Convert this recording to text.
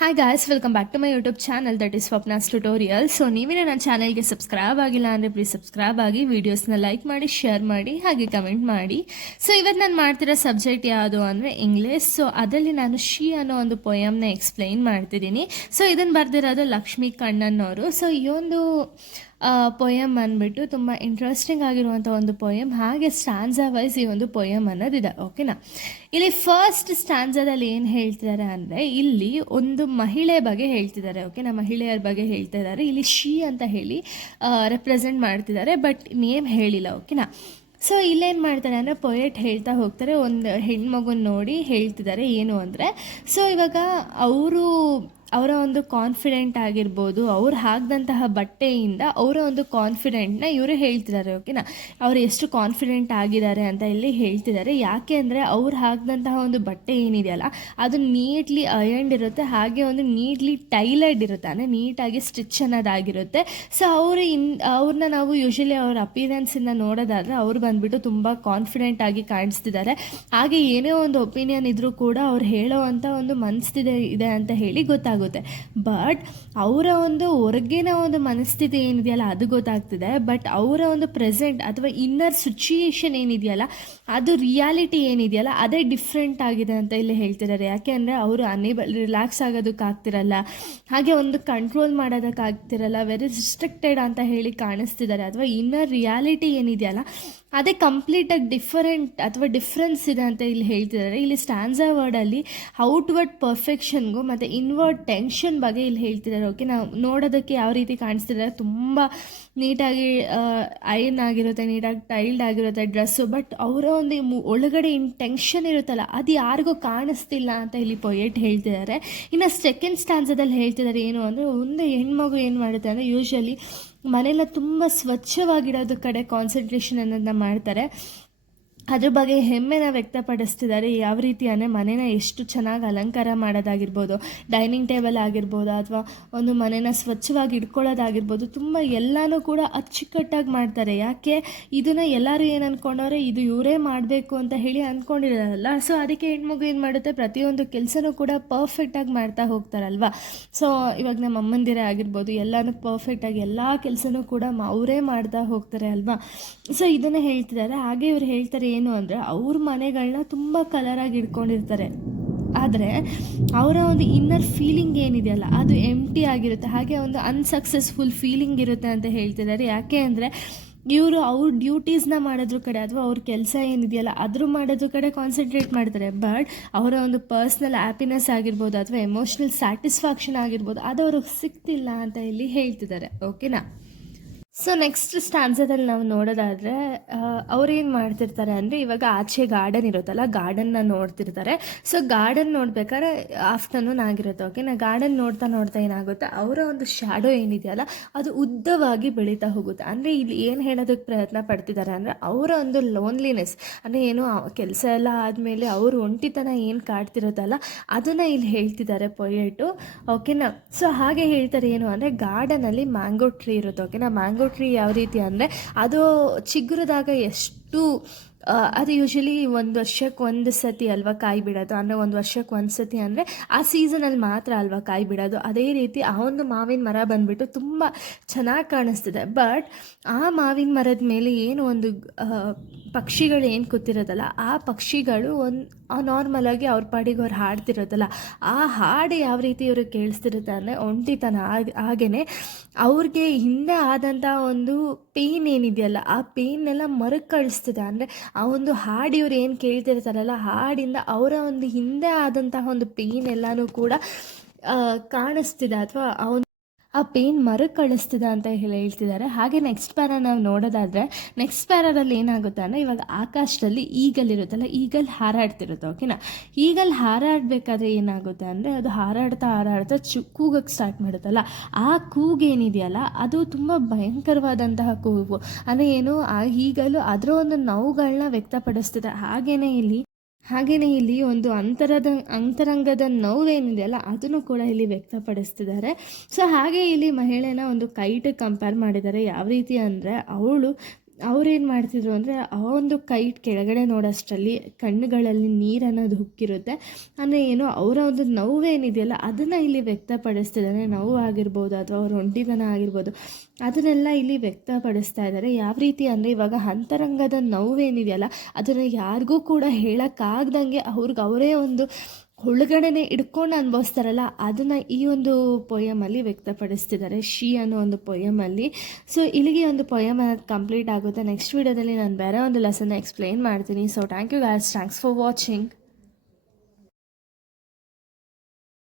Hi guys, welcome back to my YouTube channel that is Swapna's tutorial. So ನೀವೇ ನನ್ನ ಚಾನಲ್ಗೆ subscribe ಆಗಿಲ್ಲ ಅಂದರೆ ಪ್ಲೀಸ್ ಸಬ್ಸ್ಕ್ರೈಬ್ ಆಗಿ, ವೀಡಿಯೋಸ್ನ ಲೈಕ್ ಮಾಡಿ, ಶೇರ್ ಮಾಡಿ, ಹಾಗೆ ಕಮೆಂಟ್ ಮಾಡಿ. ಸೊ ಇವತ್ತು ನಾನು ಮಾಡ್ತಿರೋ ಸಬ್ಜೆಕ್ಟ್ ಯಾವುದು ಅಂದರೆ ಇಂಗ್ಲೀಷ್. ಸೊ ಅದರಲ್ಲಿ ನಾನು ಶಿ ಅನ್ನೋ ಒಂದು ಪೊಯಮ್ನ ಎಕ್ಸ್ಪ್ಲೈನ್ ಮಾಡ್ತಿದ್ದೀನಿ. ಸೊ ಇದನ್ನು ಬರೆದಿರೋದು ಲಕ್ಷ್ಮೀ ಕಣ್ಣನ್ ಅವರು. ಸೊ ಈ ಒಂದು ಪೊಯಮ್ ಅಂದ್ಬಿಟ್ಟು ತುಂಬ ಇಂಟ್ರೆಸ್ಟಿಂಗ್ ಆಗಿರುವಂಥ ಒಂದು ಪೊಯಮ್. ಹಾಗೆ ಸ್ಟ್ಯಾನ್ಸಾ ವೈಸ್ ಈ ಒಂದು ಪೊಯಮ್ ಅನ್ನೋದಿದೆ. ಓಕೆನಾ, ಇಲ್ಲಿ ಫಸ್ಟ್ ಸ್ಟ್ಯಾನ್ಸಾದಲ್ಲಿ ಏನು ಹೇಳ್ತಿದ್ದಾರೆ ಅಂದರೆ, ಇಲ್ಲಿ ಒಂದು ಮಹಿಳೆ ಬಗ್ಗೆ ಹೇಳ್ತಿದ್ದಾರೆ. ಓಕೆನಾ, ಮಹಿಳೆಯರ ಬಗ್ಗೆ ಹೇಳ್ತಾ ಇದ್ದಾರೆ. ಇಲ್ಲಿ ಶಿ ಅಂತ ಹೇಳಿ ರೆಪ್ರೆಸೆಂಟ್ ಮಾಡ್ತಿದ್ದಾರೆ, ಬಟ್ ನೇಮ್ ಹೇಳಿಲ್ಲ. ಓಕೆನಾ, ಸೊ ಇಲ್ಲೇನು ಮಾಡ್ತಾರೆ ಅಂದರೆ, ಪೊಯೆಟ್ ಹೇಳ್ತಾ ಹೋಗ್ತಾರೆ, ಒಂದು ಹೆಣ್ಮಗುನ ನೋಡಿ ಹೇಳ್ತಿದ್ದಾರೆ ಏನು ಅಂದರೆ, ಸೊ ಇವಾಗ ಅವರ ಒಂದು ಕಾನ್ಫಿಡೆಂಟ್ ಆಗಿರ್ಬೋದು, ಅವ್ರು ಹಾಕಿದಂತಹ ಬಟ್ಟೆಯಿಂದ ಅವರ ಒಂದು ಕಾನ್ಫಿಡೆಂಟ್ನ ಇವರು ಹೇಳ್ತಿದ್ದಾರೆ. ಓಕೆನಾ, ಅವರು ಎಷ್ಟು ಕಾನ್ಫಿಡೆಂಟ್ ಆಗಿದ್ದಾರೆ ಅಂತ ಇಲ್ಲಿ ಹೇಳ್ತಿದ್ದಾರೆ. ಯಾಕೆ ಅಂದರೆ, ಅವ್ರು ಹಾಕಿದಂತಹ ಒಂದು ಬಟ್ಟೆ ಏನಿದೆಯಲ್ಲ ಅದು ನೀಟ್ಲಿ ಅಯರ್ನ್ಡ್ ಇರುತ್ತೆ, ಹಾಗೆ ಒಂದು ನೀಟ್ಲಿ ಟೈಲರ್ಡ್ ಇರುತ್ತೆ, ಅಂದರೆ ನೀಟಾಗಿ ಸ್ಟಿಚ್ ಅನ್ನೋದಾಗಿರುತ್ತೆ. ಸೊ ಅವ್ರನ್ನ ನಾವು ಯೂಶಲಿ ಅವ್ರ ಅಪಿಯರೆನ್ಸಿಂದ ನೋಡೋದಾದರೆ ಅವ್ರು ಬಂದುಬಿಟ್ಟು ತುಂಬ ಕಾನ್ಫಿಡೆಂಟ್ ಆಗಿ ಕಾಣಿಸ್ತಿದ್ದಾರೆ. ಹಾಗೆ ಏನೇ ಒಂದು ಒಪಿನಿಯನ್ ಇದ್ದರೂ ಕೂಡ ಅವ್ರು ಹೇಳೋವಂಥ ಒಂದು ಮನಸ್ಥಿತಿ ಇದೆ ಅಂತ ಹೇಳಿ ಗೊತ್ತಾಗುತ್ತೆ. ಬಟ್ ಅವರ ಒಂದು ಹೊರಗಿನ ಒಂದು ಮನಸ್ಥಿತಿ ಏನಿದೆಯಲ್ಲ ಅದು ಗೊತ್ತಾಗ್ತಿದೆ, ಬಟ್ ಅವರ ಒಂದು ಪ್ರೆಸೆಂಟ್ ಅಥವಾ ಇನ್ನರ್ ಸಿಚುಯೇಷನ್ ಏನಿದೆಯಲ್ಲ ಅದು ರಿಯಾಲಿಟಿ ಏನಿದೆಯಲ್ಲ ಅದೇ ಡಿಫ್ರೆಂಟ್ ಆಗಿದೆ ಅಂತ ಇಲ್ಲಿ ಹೇಳ್ತಿದ್ದಾರೆ. ಯಾಕೆ ಅಂದರೆ ಅವರು ರಿಲ್ಯಾಕ್ಸ್ ಆಗೋದಕ್ಕಾಗ್ತಿರಲ್ಲ, ಹಾಗೆ ಒಂದು ಕಂಟ್ರೋಲ್ ಮಾಡೋದಕ್ಕಾಗ್ತಿರಲ್ಲ, ವೆರಿ ರಿಸ್ಟ್ರಿಕ್ಟೆಡ್ ಅಂತ ಹೇಳಿ ಕಾಣಿಸ್ತಿದ್ದಾರೆ. ಅಥವಾ ಇನ್ನರ್ ರಿಯಾಲಿಟಿ ಏನಿದೆಯಲ್ಲ ಅದೇ ಕಂಪ್ಲೀಟಾಗಿ ಡಿಫ್ರೆನ್ಸ್ ಇದೆ ಅಂತ ಇಲ್ಲಿ ಹೇಳ್ತಿದ್ದಾರೆ. ಇಲ್ಲಿ ಸ್ಟ್ಯಾನ್ಸಾ ವರ್ಡಲ್ಲಿ ಔಟ್ವರ್ಡ್ ಪರ್ಫೆಕ್ಷನ್ಗೂ ಮತ್ತು ಇನ್ವರ್ಡ್ ಟೆನ್ಷನ್ ಬಗ್ಗೆ ಇಲ್ಲಿ ಹೇಳ್ತಿದ್ದಾರೆ. ಓಕೆ, ನಾವು ನೋಡೋದಕ್ಕೆ ಯಾವ ರೀತಿ ಕಾಣಿಸ್ತಿದ್ದಾರೆ, ತುಂಬ ನೀಟಾಗಿ ಐರನ್ ಆಗಿರುತ್ತೆ, ನೀಟಾಗಿ ಟೈಲ್ಡ್ ಆಗಿರುತ್ತೆ ಡ್ರೆಸ್ಸು, ಬಟ್ ಅವರ ಒಂದು ಒಳಗಡೆ ಟೆನ್ಷನ್ ಇರುತ್ತಲ್ಲ ಅದು ಯಾರಿಗೂ ಕಾಣಿಸ್ತಿಲ್ಲ ಅಂತ ಇಲ್ಲಿ ಪೊಯೆಟ್ ಹೇಳ್ತಿದ್ದಾರೆ. ಇನ್ನು ಸೆಕೆಂಡ್ ಸ್ಟ್ಯಾನ್ಸಾದಲ್ಲಿ ಹೇಳ್ತಿದ್ದಾರೆ ಏನು ಅಂದರೆ, ಒಂದು ಹೆಣ್ಮಗು ಏನು ಮಾಡುತ್ತೆ ಅಂದರೆ, ಯೂಶಲಿ ಮನೆಯೆಲ್ಲ ತುಂಬ ಸ್ವಚ್ಛವಾಗಿಡೋದ್ರ ಕಡೆ ಕಾನ್ಸಂಟ್ರೇಷನ್ ಅನ್ನೋದನ್ನ ಮಾಡ್ತಾರೆ. ಅದ್ರ ಬಗ್ಗೆ ಹೆಮ್ಮೆನ ವ್ಯಕ್ತಪಡಿಸ್ತಿದ್ದಾರೆ. ಯಾವ ರೀತಿ ಅಂದರೆ, ಮನೇನ ಎಷ್ಟು ಚೆನ್ನಾಗಿ ಅಲಂಕಾರ ಮಾಡೋದಾಗಿರ್ಬೋದು, ಡೈನಿಂಗ್ ಟೇಬಲ್ ಆಗಿರ್ಬೋದು, ಅಥವಾ ಒಂದು ಮನೇನ ಸ್ವಚ್ಛವಾಗಿ ಇಟ್ಕೊಳ್ಳೋದಾಗಿರ್ಬೋದು, ತುಂಬ ಎಲ್ಲನೂ ಕೂಡ ಅಚ್ಚುಕಟ್ಟಾಗಿ ಮಾಡ್ತಾರೆ. ಯಾಕೆ ಇದನ್ನು ಎಲ್ಲರೂ ಏನು ಅಂದ್ಕೊಂಡವ್ರೆ, ಇದು ಇವರೇ ಮಾಡಬೇಕು ಅಂತ ಹೇಳಿ ಅಂದ್ಕೊಂಡಿರಲ್ಲ. ಸೊ ಅದಕ್ಕೆ ಹೆಣ್ಮಗು ಏನು ಮಾಡುತ್ತೆ, ಪ್ರತಿಯೊಂದು ಕೆಲಸನೂ ಕೂಡ ಪರ್ಫೆಕ್ಟಾಗಿ ಮಾಡ್ತಾ ಹೋಗ್ತಾರಲ್ವ. ಸೊ ಇವಾಗ ನಮ್ಮ ಅಮ್ಮಂದಿರೇ ಆಗಿರ್ಬೋದು, ಎಲ್ಲನೂ ಪರ್ಫೆಕ್ಟಾಗಿ ಎಲ್ಲ ಕೆಲಸನೂ ಕೂಡ ಅವರೇ ಮಾಡ್ತಾ ಹೋಗ್ತಾರೆ ಅಲ್ವಾ. ಸೊ ಇದನ್ನು ಹೇಳ್ತಿದ್ದಾರೆ. ಹಾಗೆ ಇವ್ರು ಹೇಳ್ತಾರೆ ಏನು ಅಂದರೆ, ಅವ್ರ ಮನೆಗಳನ್ನ ತುಂಬ ಕಲರಾಗಿ ಇಟ್ಕೊಂಡಿರ್ತಾರೆ, ಆದರೆ ಅವರ ಒಂದು ಇನ್ನರ್ ಫೀಲಿಂಗ್ ಏನಿದೆಯಲ್ಲ ಅದು ಎಂಟಿ ಆಗಿರುತ್ತೆ, ಹಾಗೆ ಒಂದು ಅನ್ಸಕ್ಸಸ್ಫುಲ್ ಫೀಲಿಂಗ್ ಇರುತ್ತೆ ಅಂತ ಹೇಳ್ತಿದ್ದಾರೆ. ಯಾಕೆ ಅಂದರೆ, ಇವರು ಅವ್ರ ಡ್ಯೂಟೀಸ್ನ ಮಾಡೋದ್ರ ಕಡೆ ಅಥವಾ ಅವ್ರ ಕೆಲಸ ಏನಿದೆಯಲ್ಲ ಅದ್ರ ಮಾಡೋದ್ರ ಕಡೆ ಕಾನ್ಸಂಟ್ರೇಟ್ ಮಾಡ್ತಾರೆ, ಬಟ್ ಅವರ ಒಂದು ಪರ್ಸ್ನಲ್ ಹ್ಯಾಪಿನೆಸ್ ಆಗಿರ್ಬೋದು ಅಥವಾ ಎಮೋಷ್ನಲ್ ಸ್ಯಾಟಿಸ್ಫ್ಯಾಕ್ಷನ್ ಆಗಿರ್ಬೋದು ಅದು ಅವ್ರಿಗೆ ಸಿಗ್ತಿಲ್ಲ ಅಂತ ಇಲ್ಲಿ ಹೇಳ್ತಿದ್ದಾರೆ. ಓಕೆನಾ, ಸೊ ನೆಕ್ಸ್ಟ್ ಸ್ಟ್ಯಾನ್ಸಾದಲ್ಲಿ ನಾವು ನೋಡೋದಾದರೆ ಅವ್ರೇನು ಮಾಡ್ತಿರ್ತಾರೆ ಅಂದರೆ, ಇವಾಗ ಆಚೆ ಗಾರ್ಡನ್ ಇರುತ್ತಲ್ಲ, ಗಾರ್ಡನ್ನ ನೋಡ್ತಿರ್ತಾರೆ. ಸೊ ಗಾರ್ಡನ್ ನೋಡ್ಬೇಕಾದ್ರೆ ಆಫ್ಟರ್ನೂನ್ ಆಗಿರುತ್ತೆ. ಓಕೆನಾ, ಗಾರ್ಡನ್ ನೋಡ್ತಾ ನೋಡ್ತಾ ಏನಾಗುತ್ತೆ, ಅವರ ಒಂದು ಶ್ಯಾಡೋ ಏನಿದೆಯಲ್ಲ ಅದು ಉದ್ದವಾಗಿ ಬೆಳೀತಾ ಹೋಗುತ್ತೆ. ಅಂದರೆ ಇಲ್ಲಿ ಏನು ಹೇಳೋದಕ್ಕೆ ಪ್ರಯತ್ನ ಪಡ್ತಿದ್ದಾರೆ ಅಂದರೆ, ಅವರ ಒಂದು ಲೋನ್ಲಿನೆಸ್ ಅಂದರೆ ಏನು, ಕೆಲಸ ಎಲ್ಲ ಆದಮೇಲೆ ಅವರು ಒಂಟಿತನ ಏನು ಕಾಡ್ತಿರುತ್ತಲ್ಲ ಅದನ್ನು ಇಲ್ಲಿ ಹೇಳ್ತಿದ್ದಾರೆ ಪೊಯೆಟು. ಓಕೆನಾ, ಸೊ ಹಾಗೆ ಹೇಳ್ತಾರೆ ಏನು ಅಂದರೆ, ಗಾರ್ಡನಲ್ಲಿ ಮ್ಯಾಂಗೋ ಟ್ರೀ ಇರುತ್ತೆ. ಓಕೆನಾ, ಮ್ಯಾಂಗೋ ಟ್ರೀ ಯಾವ ರೀತಿ ಅಂದರೆ, ಅದು ಚಿಗುರಿದಾಗ ಎಷ್ಟು ಅದು ಯೂಶಲಿ ಒಂದು ವರ್ಷಕ್ಕೆ ಒಂದು ಸತಿ ಅಲ್ವಾ ಕಾಯಿ ಬಿಡೋದು, ಅಂದರೆ ಒಂದು ವರ್ಷಕ್ಕೆ ಒಂದು ಸತಿ ಅಂದರೆ ಆ ಸೀಸನಲ್ಲಿ ಮಾತ್ರ ಅಲ್ವಾ ಕಾಯಿ ಬಿಡೋದು. ಅದೇ ರೀತಿ ಆ ಒಂದು ಮಾವಿನ ಮರ ಬಂದುಬಿಟ್ಟು ತುಂಬ ಚೆನ್ನಾಗಿ ಕಾಣಿಸ್ತಿದೆ, ಬಟ್ ಆ ಮಾವಿನ ಮರದ ಮೇಲೆ ಏನು ಒಂದು ಪಕ್ಷಿಗಳು ಏನು ಕೂತಿರೋದಲ್ಲ ಆ ಪಕ್ಷಿಗಳು ನಾರ್ಮಲಾಗಿ ಅವ್ರ ಪಾಡಿಗೆ ಅವ್ರು ಹಾಡ್ತಿರೋದಲ್ಲ ಆ ಹಾಡು ಯಾವ ರೀತಿ ಇವ್ರಿಗೆ ಕೇಳಿಸ್ತಿರುತ್ತೆ ಅಂದರೆ ಒಂಟಿತನ. ಹಾಗೆಯೇ ಅವ್ರಿಗೆ ಹಿಂದೆ ಆದಂಥ ಒಂದು ಪೇಯ್ನ್ ಏನಿದೆಯಲ್ಲ ಆ ಪೇಯ್ನೆಲ್ಲ ಮರುಕಳಿಸ್ತಿದೆ. ಅಂದರೆ ಆ ಒಂದು ಹಾಡು ಇವ್ರು ಏನು ಕೇಳ್ತಿರ್ತಾರಲ್ಲ ಹಾಡಿಂದ ಅವರ ಒಂದು ಹಿಂದೆ ಆದಂತಹ ಒಂದು ಪೇಯ್ನ್ ಎಲ್ಲನೂ ಕೂಡ ಕಾಣಿಸ್ತಿದೆ, ಅಥವಾ ಆ ಪೇನ್ ಮರುಕಳಿಸ್ತಿದೆ ಅಂತ ಹೇಳ್ತಿದ್ದಾರೆ. ಹಾಗೆ ನೆಕ್ಸ್ಟ್ ಪ್ಯಾರ ನಾವು ನೋಡೋದಾದರೆ, ನೆಕ್ಸ್ಟ್ ಪ್ಯಾರಲ್ಲಿ ಏನಾಗುತ್ತೆ ಅಂದರೆ, ಇವಾಗ ಆಕಾಶದಲ್ಲಿ ಈಗಲ್ ಇರುತ್ತಲ್ಲ, ಈಗಲ್ ಹಾರಾಡ್ತಿರುತ್ತೆ. ಓಕೆನಾ, ಈಗಲ್ ಹಾರಾಡಬೇಕಾದ್ರೆ ಏನಾಗುತ್ತೆ ಅಂದರೆ, ಅದು ಹಾರಾಡ್ತಾ ಕೂಗಕ್ಕೆ ಸ್ಟಾರ್ಟ್ ಮಾಡುತ್ತಲ್ಲ, ಆ ಕೂಗೇನಿದೆಯಲ್ಲ ಅದು ತುಂಬ ಭಯಂಕರವಾದಂತಹ ಕೂಗು. ಅಂದರೆ ಏನು, ಆ ಈಗಲು ಅದರ ಒಂದು ನೋವುಗಳನ್ನ ವ್ಯಕ್ತಪಡಿಸ್ತಿದೆ. ಹಾಗೆಯೇ ಇಲ್ಲಿ ಒಂದು ಅಂತರಂಗದ ನೋವೇನಿದೆಯಲ್ಲ ಅದನ್ನು ಕೂಡ ಇಲ್ಲಿ ವ್ಯಕ್ತಪಡಿಸ್ತಿದ್ದಾರೆ. ಸೊ ಹಾಗೆ ಇಲ್ಲಿ ಮಹಿಳೆನ ಒಂದು ಕೈಟ್ ಕಂಪೇರ್ ಮಾಡಿದ್ದಾರೆ. ಯಾವ ರೀತಿ ಅಂದರೆ, ಅವಳು ಅವ್ರೇನು ಮಾಡ್ತಿದ್ರು ಅಂದರೆ ಆ ಒಂದು ಕೈ ಕೆಳಗಡೆ ನೋಡೋಷ್ಟರಲ್ಲಿ ಕಣ್ಣುಗಳಲ್ಲಿ ನೀರು ಅನ್ನೋದು ಉಕ್ಕಿರುತ್ತೆ. ಅಂದರೆ ಏನೋ ಅವರ ಒಂದು ನೋವೇನಿದೆಯಲ್ಲ ಅದನ್ನು ಇಲ್ಲಿ ವ್ಯಕ್ತಪಡಿಸ್ತಿದ್ದಾರೆ. ನೋವು ಆಗಿರ್ಬೋದು ಅಥವಾ ಅವ್ರ ಒಂಟಿತನ ಆಗಿರ್ಬೋದು, ಅದನ್ನೆಲ್ಲ ಇಲ್ಲಿ ವ್ಯಕ್ತಪಡಿಸ್ತಾ ಇದ್ದಾರೆ. ಯಾವ ರೀತಿ ಅಂದರೆ ಇವಾಗ ಅಂತರಂಗದ ನೋವೇನಿದೆಯಲ್ಲ ಅದನ್ನು ಯಾರಿಗೂ ಕೂಡ ಹೇಳೋಕ್ಕಾಗ್ದಂಗೆ ಅವ್ರಿಗೆ ಅವರೇ ಒಂದು ಒಳಗಡೆನೆ ಇಟ್ಕೊಂಡು ಅನುಭವಿಸ್ತಾರಲ್ಲ, ಅದನ್ನು ಈ ಒಂದು ಪೊಯಮಲ್ಲಿ ವ್ಯಕ್ತಪಡಿಸ್ತಿದ್ದಾರೆ, ಶಿ ಅನ್ನೋ ಒಂದು ಪೊಯಮಲ್ಲಿ. ಸೊ ಇಲ್ಲಿಗೆ ಒಂದು ಪೊಯಮ್ ಕಂಪ್ಲೀಟ್ ಆಗುತ್ತೆ. ನೆಕ್ಸ್ಟ್ ವೀಡಿಯೋದಲ್ಲಿ ನಾನು ಬೇರೆ ಒಂದು ಲೆಸನ್ನ ಎಕ್ಸ್ಪ್ಲೈನ್ ಮಾಡ್ತೀನಿ. So thank you guys, thanks for watching.